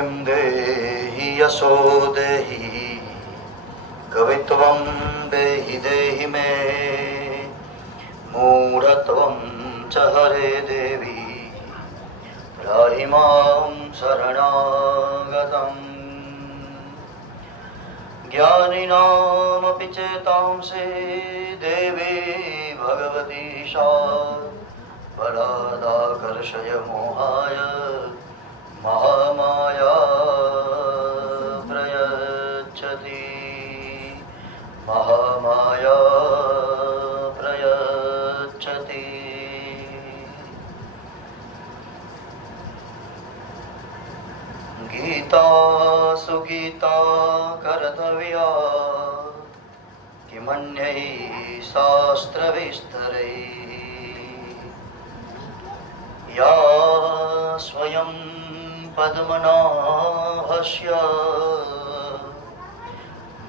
बुद्धिं देहि यशो देहि कवित्वं देहि देहि मे मूढत्वं च हरे देवी त्राहि मां शरणागतम् ज्ञानिनामपि चेतांसि देवी भगवती सा बलादाकर्षय मोहाय महामाया प्रयच्छति महामाया प्रयच्छति। गीता सुगीता कर्तव्या किमन्यै शास्त्रविस्तरैः या स्वयं पद्मनाभस्य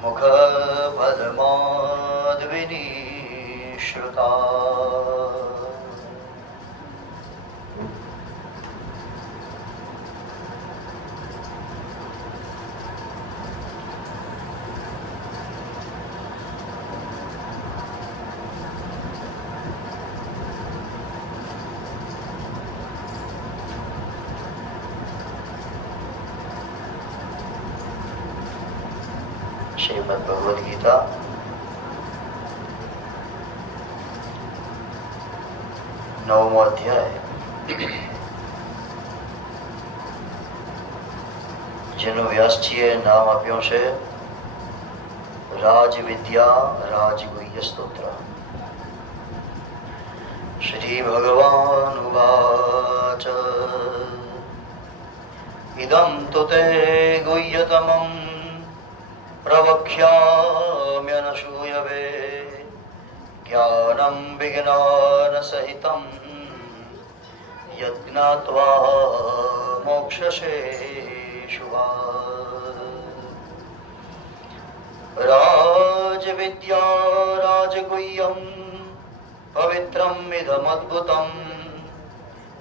मुखपद्माद्विनिश्रुता। श्रीमद् भगवद गीता नवमो अध्याय જેનું વ્યાસજીએ નામ આપ્યું છે રાજવિદ્યા રાજગુહ્ય સ્તોત્ર. શ્રી ભગવાન ઉવાચ ઇદં તુ તે ગુહ્યતમં प्रवक्ष्याम्यनसूयवे ज्ञानं विज्ञानसहितं यज्ञात्वा मोक्षसे शुभात्। राजविद्या राजगुह्यं पवित्रम् इदमद्भुतं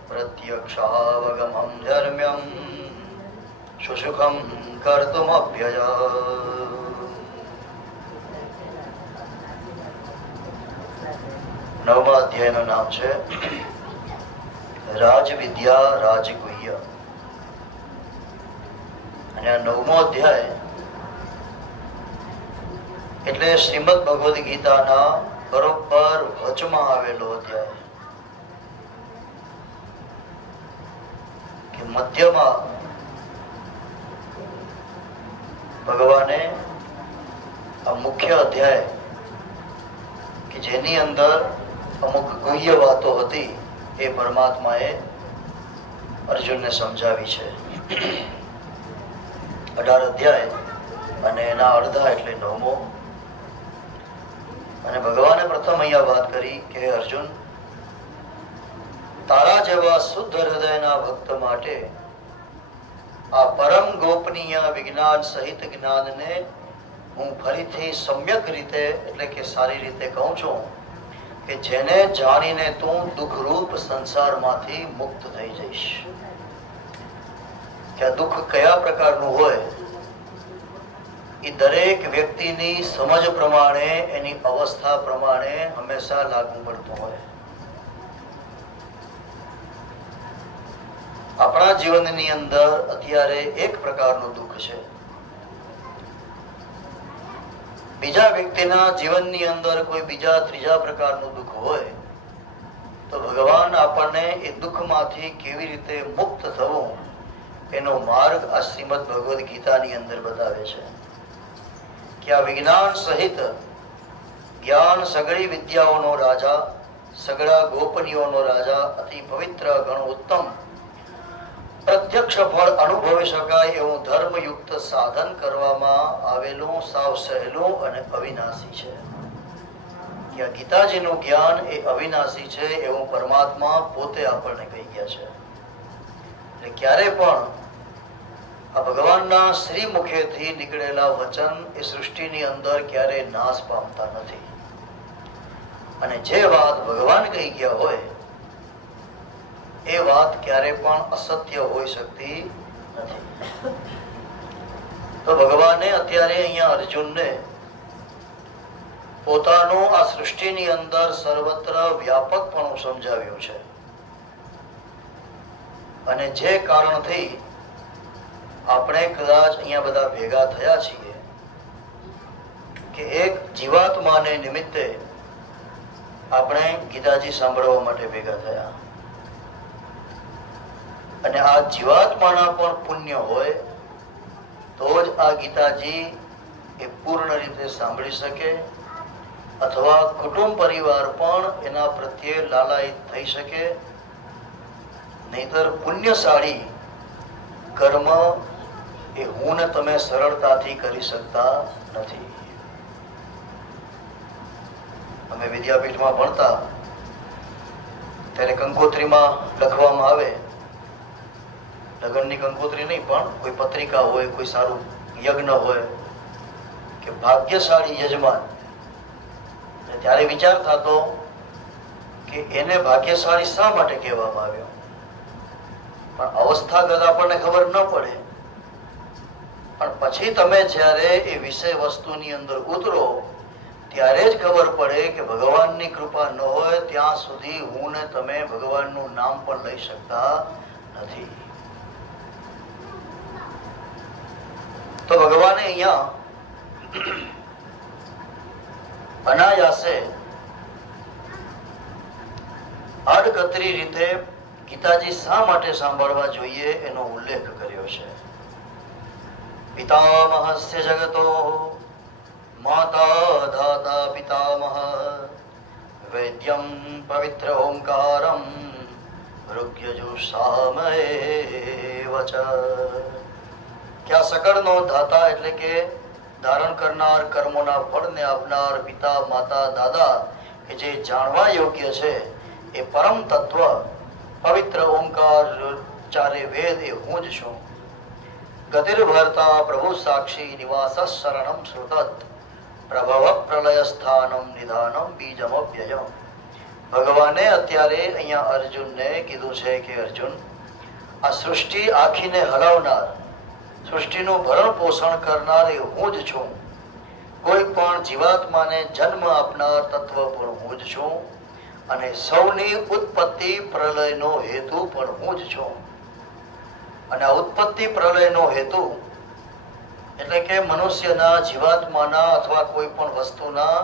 प्रत्यक्षावगमं धर्म्यं सुसुखं कर्तुमभ्यया. નવમા અધ્યાયનું નામ છે રાજવિદ્યા રાજગુહ્ય. અને આ નવમો અધ્યાય એટલે શ્રીમદ ભગવદ ગીતાના બરોબર વચમાં આવેલો અધ્યાય કે મધ્યમાં ભગવાને આ મુખ્ય અધ્યાય કે જેની અંદર અમુક ગુહ્ય વાતો હતી એ પરમાત્માએ અર્જુનને સમજાવી છે. 18 અધ્યાય અને એના અડધા એટલે નવમો. અને ભગવાને પ્રથમ અહીંયા વાત કરી કે અર્જુન, તારા જેવા શુદ્ધ હૃદયના ભક્ત માટે આ પરમ ગોપનીય વિજ્ઞાન સહિત જ્ઞાનને હું ફરીથી સમ્યક રીતે એટલે કે સારી રીતે કહું છું કે જેને જાણીને તું દુઃખરૂપ સંસારમાંથી મુક્ત થઈ જઈશ. કે આ દુઃખ કયા પ્રકારનું હોય એ દરેક વ્યક્તિની સમજ પ્રમાણે એની અવસ્થા પ્રમાણે હંમેશા લાગુ પડતું હોય. આપણા જીવનની અંદર અત્યારે એક પ્રકારનું દુઃખ છે, બીજા વ્યક્તિના જીવનની અંદર કોઈ બીજા ત્રીજા પ્રકારનું દુઃખ હોય તો ભગવાન આપણને એ દુઃખમાંથી કેવી રીતે મુક્ત થવું એનો માર્ગ આ શ્રીમદ ભગવદ ગીતાની અંદર બતાવે છે. કે આ વિજ્ઞાન સહિત જ્ઞાન સગળી વિદ્યાઓનો રાજા, સગળા ગોપનીયોનો રાજા, અતિ પવિત્ર ગણ ઉત્તમ પ્રત્યક્ષ ફળ અનુભવી શકાય એવું ધર્મયુક્ત સાધન કરવામાં આવેલું સાવ સહેલું અને અવિનાશી છે. કે આ ગીતાજીનું જ્ઞાન એ અવિનાશી છે એવું પરમાત્મા પોતે આપણને કહી ગયા છે. એટલે ક્યારે પણ આ ભગવાનના શ્રી મુખેથી નીકળેલા વચન એ સૃષ્ટિની અંદર ક્યારે નાશ પામતા નથી. અને જે વાત ભગવાન કહી ગયા હોય એ વાત ક્યારે પણ અસત્ય હોઈ શકતી નથી. તો ભગવાને અત્યારે અહીંયા અર્જુનને પોતાનું આ સૃષ્ટિની અંદર સર્વત્ર વ્યાપકપણું સમજાવ્યું છે. અને જે કારણથી આપણે કદાચ અહીંયા બધા ભેગા થયા છીએ કે એક જીવાત્માને નિમિત્તે આપણે ગીતાજી સાંભળવા માટે ભેગા થયા. અને આ જીવાત્માના પણ પુણ્ય હોય તો જ આ ગીતાજી એ પૂર્ણ રીતે સાંભળી શકે, અથવા કુટુંબ પરિવાર પણ એના પ્રત્યે લાલાયિત થઈ શકે. નહીતર પુણ્યશાળી કર્મ એ હું ને તમે સરળતાથી કરી શકતા નથી. અમે વિદ્યાપીઠમાં ભણતા ત્યારે કંકોત્રીમાં લખવામાં આવે, લગ્નની કંકોત્રી નહીં પણ કોઈ પત્રિકા હોય, કોઈ સારું યજ્ઞ હોય કે ભાગ્યશાળી યજમાન, ત્યારે વિચાર થતો કે એને ભાગ્યશાળી શા માટે કહેવામાં આવ્યો. પણ અવસ્થાગત આપણને ખબર ન પડે. પણ પછી તમે જ્યારે એ વિષય વસ્તુની અંદર ઉતરો ત્યારે જ ખબર પડે કે ભગવાનની કૃપા ન હોય ત્યાં સુધી હું ને તમે ભગવાનનું નામ પણ લઈ શકતા નથી. તો ભગવાને અહીંયા અનાયાસે આડકતરી રીતે ગીતાજી શા માટે સાંભળવા જોઈએ એનો ઉલ્લેખ કર્યો છે. પિતામહસ્ય જગતો માતા ધાતા પિતામહ વૈદ્યમ પવિત્ર ઓંકારમ ઋગ્યજુષામએવ ચ. કે આ સકળનો દાતા એટલે કે ધારણ કરનાર, કર્મોના ફળને આપનાર પિતા, માતા, દાદા કે જે જાણવા યોગ્ય છે એ પરમ તત્વ પવિત્ર ઓંકાર ચારે વેદ એ હું જ છું. ગતિર્ભર્તા પ્રભુ સાક્ષી નિવાસ શરણમ શ્રુતત પ્રભવ પ્રલય સ્થાનમ નિધાનમ બીજમ અવ્યયમ. ભગવાને અત્યારે અહીંયા અર્જુનને કીધું છે કે અર્જુન, આ સૃષ્ટિ આખીને હલાવનાર, સૃષ્ટિનું ભરણ પોષણ કરનાર એ હું જ છું. કોઈ પણ જીવાત્માને જન્મ આપનાર તત્વ પણ હું જ છું. અને સૌની ઉત્પત્તિ પ્રલયનો હેતુ પણ હું જ છું. અને આ ઉત્પત્તિ પ્રલયનો હેતુ એટલે કે મનુષ્યના, જીવાત્માના અથવા કોઈ પણ વસ્તુના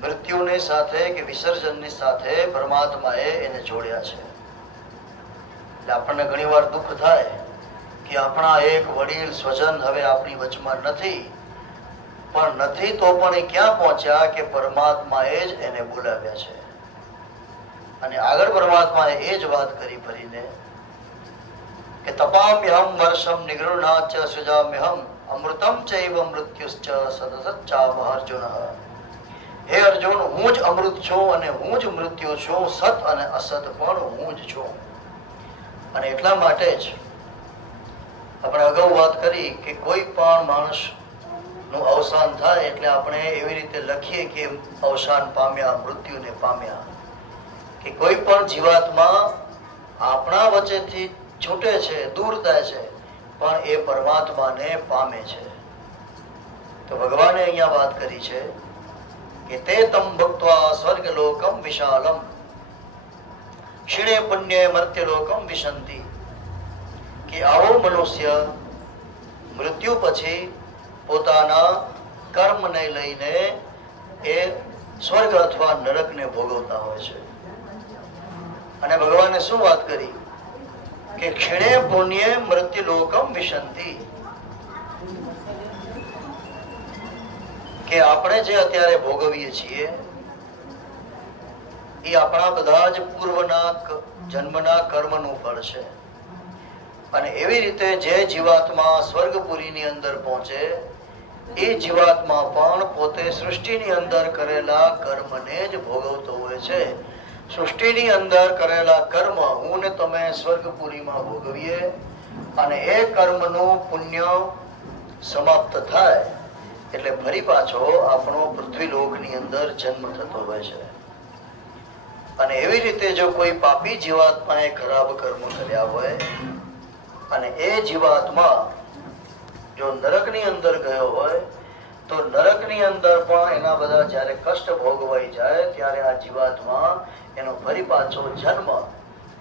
મૃત્યુની સાથે કે વિસર્જનની સાથે પરમાત્માએ એને જોડ્યા છે. એટલે આપણને ઘણી વાર દુઃખ થાય કે આપણા એક વડીલ સ્વજન હવે આપણી વચમાં નથી. પણ નથી તો પણ એ ક્યાં પહોંચ્યા કે પરમાત્માએ જ એને બોલાવ્યા છે. અને આગળ પરમાત્માએ એ જ વાત કરી ફરીને કે તપામ્યહમ વર્ષમ નિગૃહણાચ સુજામ્યહમ અમૃતમ ચૈવ મૃત્યુશ્ચ સદસચ્ચામહ અર્જુન. હે અર્જુન, હું જ અમૃત છું અને હું જ મૃત્યુ છું. સત અને અસત પણ હું જ છું. અને એટલા માટે જ આપણે અગાઉ વાત કરી કે કોઈ પણ માણસ નું અવસાન થાય એટલે આપણે એવી રીતે લખીએ કે અવસાન પામ્યા, મૃત્યુને પામ્યા. કે કોઈ પણ જીવાત્મા આપણા વચ્ચેથી છૂટે છે, દૂર થાય છે, પણ એ પરમાત્માને પામે છે. તો ભગવાને અહીંયા વાત કરી છે કે તે તમ ભક્ત્વા સ્વર્ગલોકમ વિશાલમ ક્ષીણે પુણ્ય મર્ત્યલોકમ વિશંતિ. કે આવો મનુષ્ય મૃત્યુ પછી પોતાના કર્મને લઈને એ સ્વર્ગ અથવા નરકને ભોગવતા હોય છે. અને ભગવાને શું વાત કરી કે ક્ષીણે પુણ્ય મૃત્યુલોકમ વિશંતિ. કે આપણે જે અત્યારે ભોગવીએ છીએ એ આપણા બધા જ પૂર્વના જન્મના કર્મનું ફળ છે. અને એવી રીતે જે જીવાત્મા સ્વર્ગપુરીની અંદર પહોંચે એ જીવાત્મા પણ પોતે સૃષ્ટિની અંદર કરેલા કર્મને જ ભોગવતો હોય છે. સૃષ્ટિની અંદર કરેલા કર્મ હું ને તમે સ્વર્ગપુરીમાં ભોગવીએ અને એ કર્મનું પુણ્ય સમાપ્ત થાય એટલે ફરી પાછો આપણો પૃથ્વીલોકની અંદર જન્મ થતો હોય છે. અને એવી રીતે જો કોઈ પાપી જીવાત્માએ ખરાબ કર્મ કર્યા હોય અને એ જીવાત્મા જો નરકની અંદર ગયો હોય તો નરકની અંદર પણ એના બધા જ્યારે કષ્ટ ભોગવાઈ જાય ત્યારે આ જીવાત્મા એનો ફરી પાછો જન્મ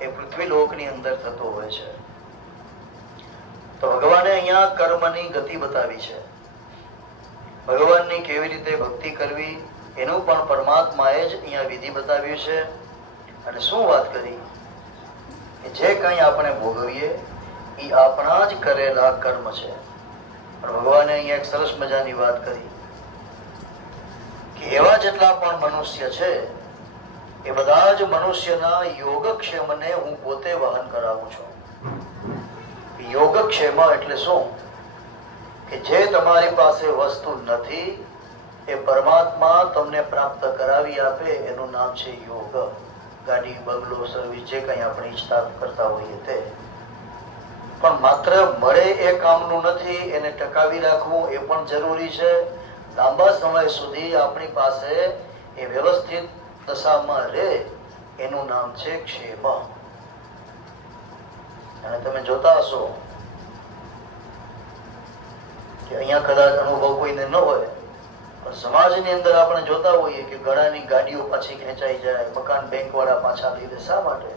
એ પૃથ્વીલોકની અંદર થતો હોય છે. તો ભગવાને અહીંયા કર્મની ગતિ બતાવી છે. ભગવાનની કેવી રીતે ભક્તિ કરવી એનું પણ પરમાત્માએ જ અહીંયા વિધિ બતાવ્યું છે. અને શું વાત કરી કે જે કંઈ આપણે ભોગવીએ એ આપણા જ કરેલા કર્મ છે. પણ ભગવાને અહીંયા એક સરસ મજાની વાત કરી કે એવા જેટલા પણ મનુષ્ય છે એ બધા જ મનુષ્યના યોગક્ષેમને હું પોતે વહન કરાવું છું. યોગક્ષેમ એટલે શું કે જે તમારી પાસે વસ્તુ નથી એ પરમાત્મા તમને પ્રાપ્ત કરાવી આપે એનું નામ છે યોગ. ગાડી, બંગલો, સર્વિસ જે કંઈ આપણે ઈચ્છતા કરતા હોઈએ તે. પણ માત્ર મળે એ કામનું નથી, એને ટકાવી રાખવું એ પણ જરૂરી છે. લાંબા સમય સુધી આપણી પાસે એ વ્યવસ્થિત દશામાં રહે એનું નામ છે ક્ષેમ. અને તમે જોતા હશો કે અહીંયા કદાચ અનુભવ કોઈને ન હોય પણ સમાજની અંદર આપણે જોતા હોઈએ કે ઘણાની ગાડીઓ પાછી ખેંચાઈ જાય, મકાન બેંક વાળા પાછા લઈ દે. શા માટે?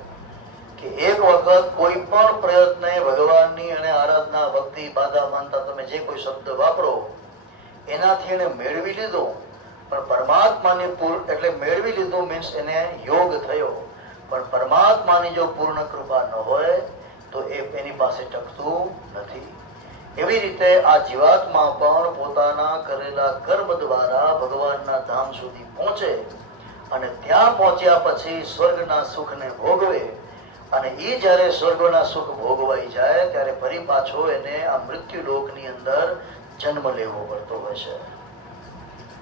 કે એક વખત કોઈ પણ પ્રયત્ન ભગવાનની અને આરાધના, ભક્તિ, બાધા, માનતા તમે જે કોઈ શબ્દ વાપરો એનાથી એને મેળવી લીધો. પણ પરમાત્માની એટલે મેળવી લીધું મીન્સ એને યોગ થયો. પણ પરમાત્માની જો પૂર્ણ કૃપા ન હોય તો એ એની પાસે ટકતું નથી. એવી રીતે આ જીવાત્મા પણ પોતાના કરેલા કર્મ દ્વારા ભગવાનના ધામ સુધી પહોંચે અને ત્યાં પહોંચ્યા પછી સ્વર્ગના સુખને ભોગવે. અને એ જયારે સ્વર્ગના સુખ ભોગવાઈ જાય ત્યારે ફરી પાછો એને આ મૃત્યુ લોકની અંદર જન્મ લેવો પડતો હોય છે.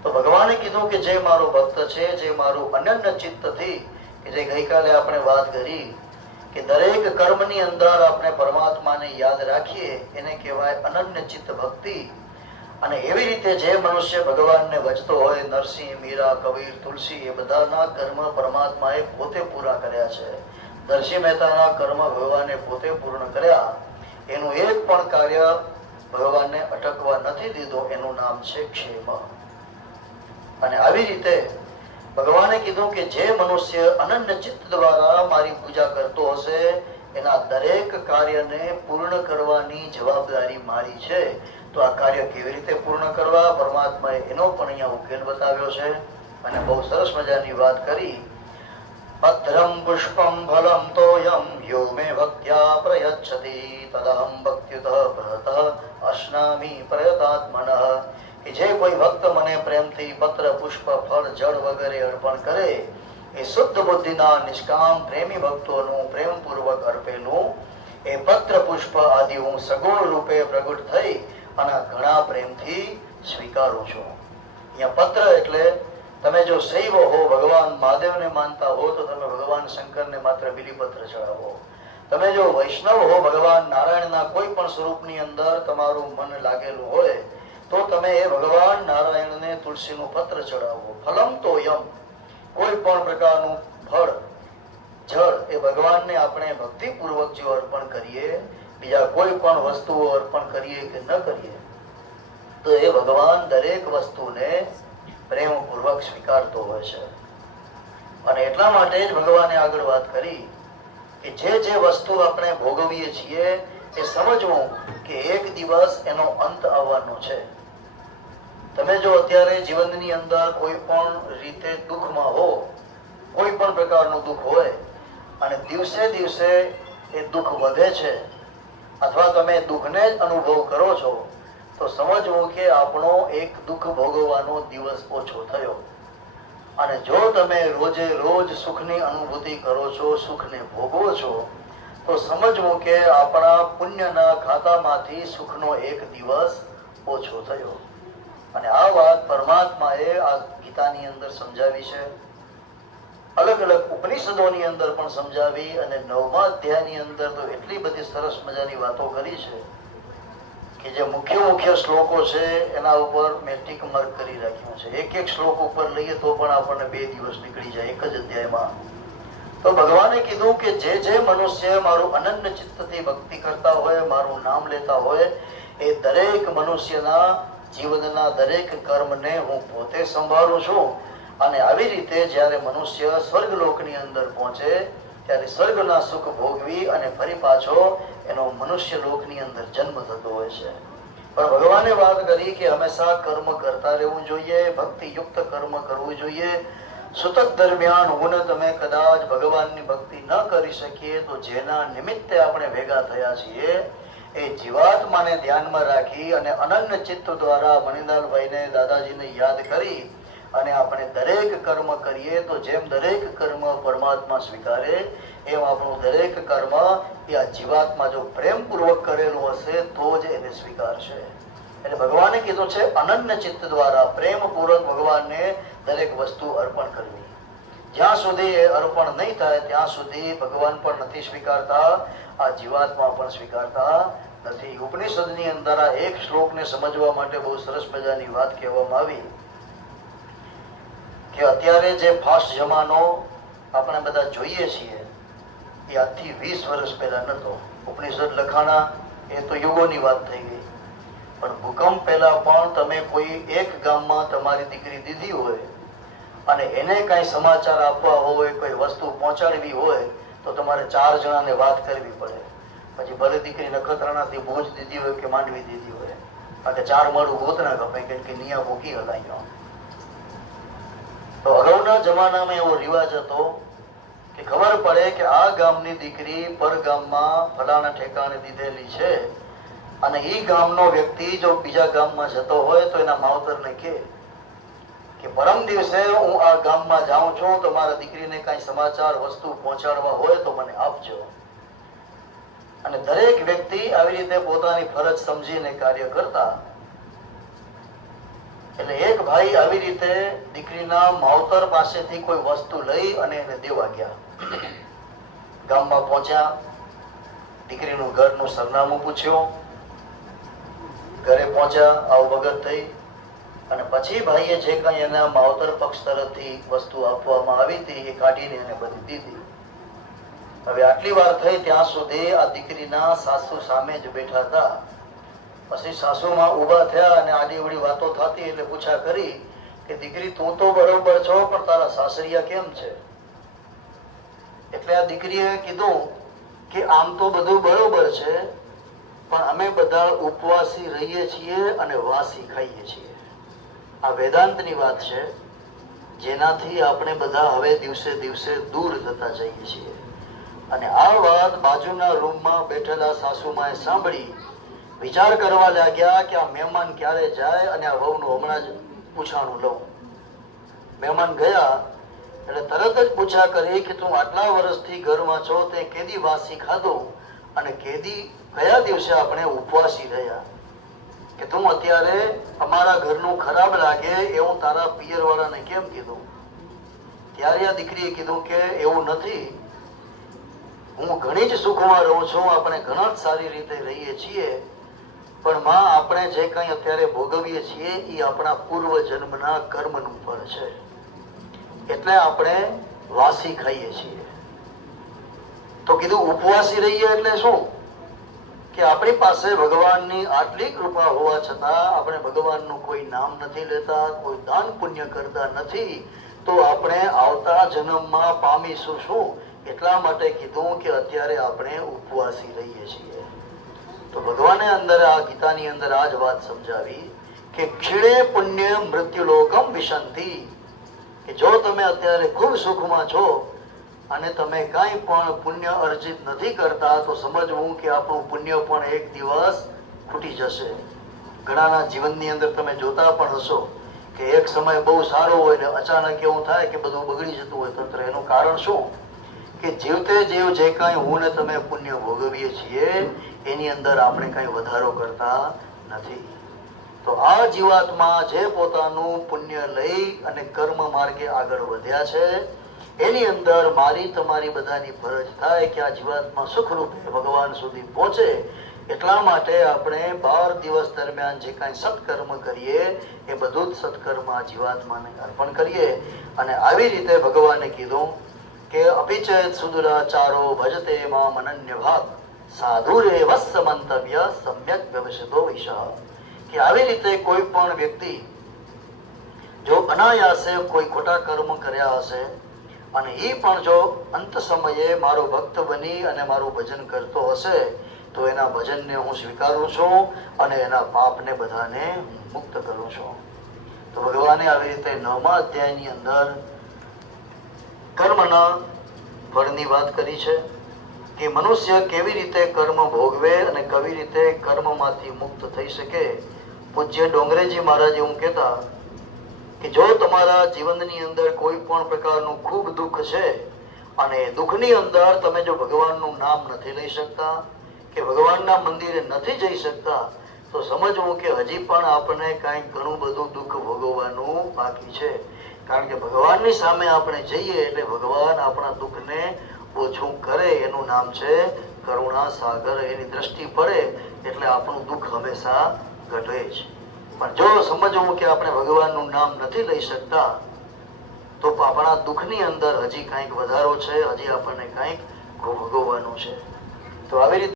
તો ભગવાને કીધું કે જે મારો ભક્ત છે, જે મારું અનન્ય ચિત્તથી, કે જે ગઈકાલે આપણે વાત કરી કે દરેક કર્મની અંદર આપણે પરમાત્માને યાદ રાખીએ એને કહેવાય અનન્ય ચિત્ત ભક્તિ. અને એવી રીતે જે મનુષ્ય ભગવાનને ભજતો હોય, નરસિંહ, મીરા, કબીર, તુલસી, એ બધાના કર્મ પરમાત્માએ પોતે પૂરા કર્યા છે. નરસિંહ મહેતાના કર્મ ભગવાને પોતે પૂર્ણ કર્યા. એનું એક પણ કાર્ય ભગવાનને અટકવા નથી દીધો. એનું નામ છે ક્ષેમ. અને આવી રીતે ભગવાને કીધું કે જે મનુષ્ય અનન્ય ચિત્ત દ્વારા મારી પૂજા કરતો હશે એના દરેક કાર્યને પૂર્ણ કરવાની જવાબદારી મારી છે. તો આ કાર્ય કેવી રીતે પૂર્ણ કરવા પરમાત્માએ એનો પણ અહીંયા ઉકેલ બતાવ્યો છે. અને બહુ સરસ મજાની વાત કરી. પત્રમ પુષ્પમ ફલમ તોયમ યો મે ભક્ત્યા પ્રયચ્છતિ તદહમ ભક્ત્યુતઃ ભરતઃ અશ્નામિ પ્રયતાત્મનઃ. કે જે કોઈ ભક્ત મને પ્રેમથી પત્ર, પુષ્પ, ફળ, જળ વગેરે અર્પણ કરે એ શુદ્ધ બુદ્ધિના નિષ્કામ પ્રેમી ભક્તોનું પ્રેમપૂર્વક અર્પેલું એ પત્ર, પુષ્પ આદિ હું સગુણ રૂપે પ્રગટ થઈ અને ઘણા પ્રેમથી સ્વીકારું છું. અહીંયા પત્ર એટલે તમે જો શૈવ હો, ભગવાન મહાદેવને માનતા હો તો તમે ભગવાન શંકરને માત્ર બિલીપત્ર ચડાવો. તમે જો વૈષ્ણવ હો, ભગવાન નારાયણના કોઈ પણ સ્વરૂપની અંદર તમારું મન લાગેલું હોય તો તમે એ ભગવાન નારાયણને તુલસીનું પત્ર ચડાવો. ફલમ તો યમ, કોઈ પણ પ્રકારનું ફળ, જળ એ ભગવાનને આપણે ભક્તિપૂર્વક જો અર્પણ કરીએ, બીજા કોઈ પણ વસ્તુઓ અર્પણ કરીએ કે ન કરીએ તો એ ભગવાન દરેક વસ્તુને પ્રેમપૂર્વક સ્વીકારતો હોય છે. અને એટલા માટે જ ભગવાને આગળ વાત કરી કે જે વસ્તુ આપણે ભોગવીએ છીએ એ સમજવું કે એક દિવસ એનો અંત આવવાનો છે. તમે જો અત્યારે જીવનની અંદર કોઈ પણ રીતે દુઃખમાં હો, કોઈ પણ પ્રકારનું દુઃખ હોય અને દિવસે દિવસે એ દુઃખ વધે છે અથવા તમે દુઃખને જ અનુભવ કરો છો તો સમજવું કે આપણો એક દુઃખ ભોગવવાનો દિવસ ઓછો થયો. અને જો તમે રોજે રોજ સુખની અનુભૂતિ કરો છો, સુખને ભોગવો છો તો સમજવું કે આપણા પુણ્યના ખાતામાંથી સુખનો એક દિવસ ઓછો થયો. અને આ વાત પરમાત્માએ આ ગીતાની અંદર સમજાવી છે. અલગ અલગ ઉપનિષદોની અંદર પણ સમજાવી અને 9મા અધ્યાયની અંદર તો એટલી બધી સરસ મજાની વાતો કરી છે કે જે મુખ્ય શ્લોકો છે એના ઉપર મેં ટીક માર્ક કરી રાખ્યું છે. એક શ્લોક ઉપર લઈએ તો પણ આપણને 2 દિવસ નીકળી જાય એક જ અધ્યાયમાં. તો ભગવાને કીધું કે જે મનુષ્ય મારું અનન્ય ચિત્તથી ભક્તિ કરતા હોય, મારું નામ લેતા હોય, એ દરેક મનુષ્યના જીવનના દરેક કર્મને હું પોતે સંભાળું છું. અને આવી રીતે જ્યારે મનુષ્ય સ્વર્ગલોકની અંદર પહોંચે ત્યારે સ્વર્ગના સુખ ભોગવી અને ફરી પાછો એનો મનુષ્ય લોકની અંદર જન્મ થતો હોય છે. પણ ભગવાને વાત કરી કે હંમેશા કર્મ કરતા રહેવું જોઈએ, ભક્તિ યુક્ત કર્મ કરવું જોઈએ. સૂતક દરમિયાન હું ને તમે કદાચ ભગવાનની ભક્તિ ન કરી શકીએ તો જેના નિમિત્તે આપણે ભેગા થયા છીએ એ જીવાત્માને ધ્યાનમાં રાખી અને અનન્ય ચિત્ત દ્વારા મણિલાલભાઈને દાદાજીને યાદ કરી અને આપણે દરેક કર્મ કરીએ તો જેમ દરેક કર્મ પરમાત્મા સ્વીકારે એમ આપણું દરેક કર્મ એ આ જીવાત્મા જો પ્રેમપૂર્વક કરેલું હશે તો જ એને સ્વીકારશે. એટલે ભગવાને કીધું છે અનન્ય ચિત્ત દ્વારા પ્રેમપૂર્વક ભગવાનને દરેક વસ્તુ અર્પણ કરવી. જ્યાં સુધી એ અર્પણ નહીં થાય ત્યાં સુધી ભગવાન પણ નથી સ્વીકારતા, આ જીવાત્મા પણ સ્વીકારતા નથી. ઉપનિષદની અંદર આ એક શ્લોકને સમજવા માટે બહુ સરસ મજાની વાત કહેવામાં આવી કે અત્યારે જે ફાસ્ટ જમાનો આપણે બધા જોઈએ છીએ એ આજથી 20 વર્ષ પહેલા નતો. ઉપનિષદ લખાણા એ તો યુગોની વાત થઈ ગઈ. પણ ભૂકંપ પહેલા પણ તમે કોઈ એક ગામમાં તમારી દીકરી દીધી હોય અને એને કઈ સમાચાર આપવા હોય, કોઈ વસ્તુ પહોંચાડવી હોય તો તમારે 4 જણાને વાત કરવી પડે. પછી ભલે દીકરી નખત્રાણાથી ભુજ દીધી હોય કે માંડવી દીધી હોય, કારણ કે 4 માળું ગોતના કપાય કેમ કે નિયા ભૂકી હલાયો. તો અગાઉના જમાનામાં એવો રિવાજ હતો કે ખબર પડે કે આ ગામની દીકરી પર ગામમાં ફલાણા ઠેકાણે દીધેલી છે અને એ ગામનો વ્યક્તિ જો બીજા ગામમાં જતો હોય તો એના માવતરને કે પરમ દિવસે હું આ ગામમાં જાઉં છું તો મારા દીકરીને કઈ સમાચાર વસ્તુ પહોંચાડવા હોય તો મને આપજો. અને દરેક વ્યક્તિ આવી રીતે પોતાની ફરજ સમજીને કાર્ય કરતા. એટલે એક ભાઈ આવી રીતે દીકરીના માવતર પાસેથી કોઈ વસ્તુ લઈ અને એને દેવા ગયા. ગામમાં પહોંચ્યા, દીકરીનું ઘરનું સરનામું પૂછ્યું, ઘરે પહોંચ્યા, આવ વગત થઈ અને પછી ભાઈએ જે કઈ એના માવતર પક્ષ તરફથી વસ્તુ આપવામાં આવી હતી એ કાઢીને એને બધી દીધી. હવે આટલી વાર થઈ ત્યાં સુધી આ દીકરીના સાસુ સામે જ બેઠા હતા. પછી સાસુમાં ઉભા થયા અને આડી અવળી વાતો થતી એટલે પૂછા કરી કે દીકરી તું તો બરોબર છો પણ તારા સાસરિયા કેમ છે? એટલે આ દીકરીએ કીધું કે આમ તો બધું બરોબર છે પણ અમે બધા ઉપવાસી રહીએ છીએ અને વાસી ખાઈએ છીએ. આ વેદાંતની વાત છે જેનાથી આપણે બધા હવે દિવસે દિવસે દૂર થતા જઈએ છીએ. અને આ વાત બાજુના રૂમમાં બેઠેલા સાસુમાએ સાંભળી, વિચાર કરવા લાગ્યા કે આ મહેમાન ક્યારે જાય અને આ વહુનું હમણાં જ પૂછાણું લઉં. મહેમાન ગયા એટલે તરત જ પૂછા કરી કે તું આટલા વર્ષથી ઘરમાં છો તે કેદી વાસી ખાધું અને કેદી કયા દિવસે આપણે ઉપવાસી રહ્યા કે તું અત્યારે અમારા ઘરનું ખરાબ લાગે એવું તારા પિયરવાળાને કેમ કીધું? ત્યારે આ દીકરીએ કીધું કે એવું નથી, હું ઘણી જ સુખમાં રહું છું, આપણે ઘણા જ સારી રીતે રહીએ છીએ, પણ માં આપણે જે કઈ અત્યારે ભોગવીએ છીએ એ આપણા પૂર્વ જન્મના કર્મનું ફળ છે એટલે આપણે વાસી ખાઈએ છીએ. તો કીધું ઉપવાસી રહીએ એટલે શું કે આપણી પાસે ભગવાનની આટલી કૃપા હોવા છતાં આપણે ભગવાનનું કોઈ નામ નથી લેતા, કોઈ દાન પુણ્ય કરતા નથી, તો આપણે આવતા જન્મમાં પામીશું શું? એટલા માટે કીધું કે અત્યારે આપણે ઉપવાસી રહીએ છીએ. તો ભગવાને અંદર આ ગીતાની અંદર આ જ વાત સમજાવી કે ક્ષીણે પુણ્ય મૃત્યુલોકમ વિશંતિ, કે જો તમે અત્યારે ખૂબ સુખમાં છો અને તમે કાંઈ પણ પુણ્ય અર્જિત નથી કરતા તો સમજવું કે આપણું પુણ્ય પણ એક દિવસ ખૂટી જશે. ઘણાના જીવનની અંદર તમે જોતા પણ હશો કે એક સમય બહુ સારો હોય ને અચાનક એવું થાય કે બધું બગડી જતું હોય તંત્ર. એનું કારણ શું કે જીવતે જીવ જે કઈ હું ને તમે પુણ્ય ભોગવીએ છીએ એની અંદર આપણે કઈ વધારો કરતા નથી. તો આ જીવાત્મા જે પોતાનું પુણ્ય લઈ અને કર્મ માર્ગે આગળ વધ્યા છે એની અંદર મારી તમારી બધાની ફરજ થાય કે આ જીવાત્મા સુખરૂપે ભગવાન સુધી પહોંચે. એટલા માટે આપણે 12 દિવસ દરમિયાન જે કઈ સત્કર્મ કરીએ એ બધું જ સત્કર્મ આ જીવાત્માને અર્પણ કરીએ. અને આવી રીતે ભગવાને કીધું કે અપિચેત સુદુરાચારો ભજતે મામ અનન્ય ભાગ સાધુરે વસ્સ મંતવ્ય સમ્યક વ્યવસિતો વિષ. કે આવી રીતે કોઈ પણ વ્યક્તિ જો અનાયાસે કોઈ ખોટા કર્મ કર્યા હશે અને એ પણ જો અંત સમયે મારો ભક્ત બની અને મારું ભજન કરતો હશે તો એના ભજનને હું સ્વીકારું છું અને એના પાપને બધાને મુક્ત કરું છું. તો ભગવાને આવી રીતે 9મા અધ્યાયની અંદર કર્મના ફળની વાત કરી છે કે મનુષ્ય કેવી રીતે કર્મ ભોગવે અને કેવી રીતે કર્મમાંથી મુક્ત થઈ શકે. પૂજ્ય ડોંગરેજી મહારાજ એવું કહેતા કે જો તમારા જીવનની અંદર કોઈ પણ પ્રકારનું ખૂબ દુઃખ છે અને દુઃખની અંદર તમે જો ભગવાનનું નામ નથી લઈ શકતા કે ભગવાનના મંદિરે નથી જઈ શકતા તો સમજવું કે હજી પણ આપણે કાંઈક ઘણું બધું દુઃખ ભોગવવાનું બાકી છે. કારણ કે ભગવાનની સામે આપણે જઈએ એટલે ભગવાન આપણા દુઃખને ઓછું કરે. એનું નામ છે કરુણા સાગર. એની દ્રષ્ટિ પડે એટલે આપણું દુઃખ હંમેશા ઘટે છે. પણ જો સમજવું કે આપણે ભગવાનનું નામ નથી લઈ શકતા તો આપણા દુઃખની અંદર હજી કંઈક વધારો છે, હજી આપણને કંઈક ભોગવવાનું છે. તો આવી રીતે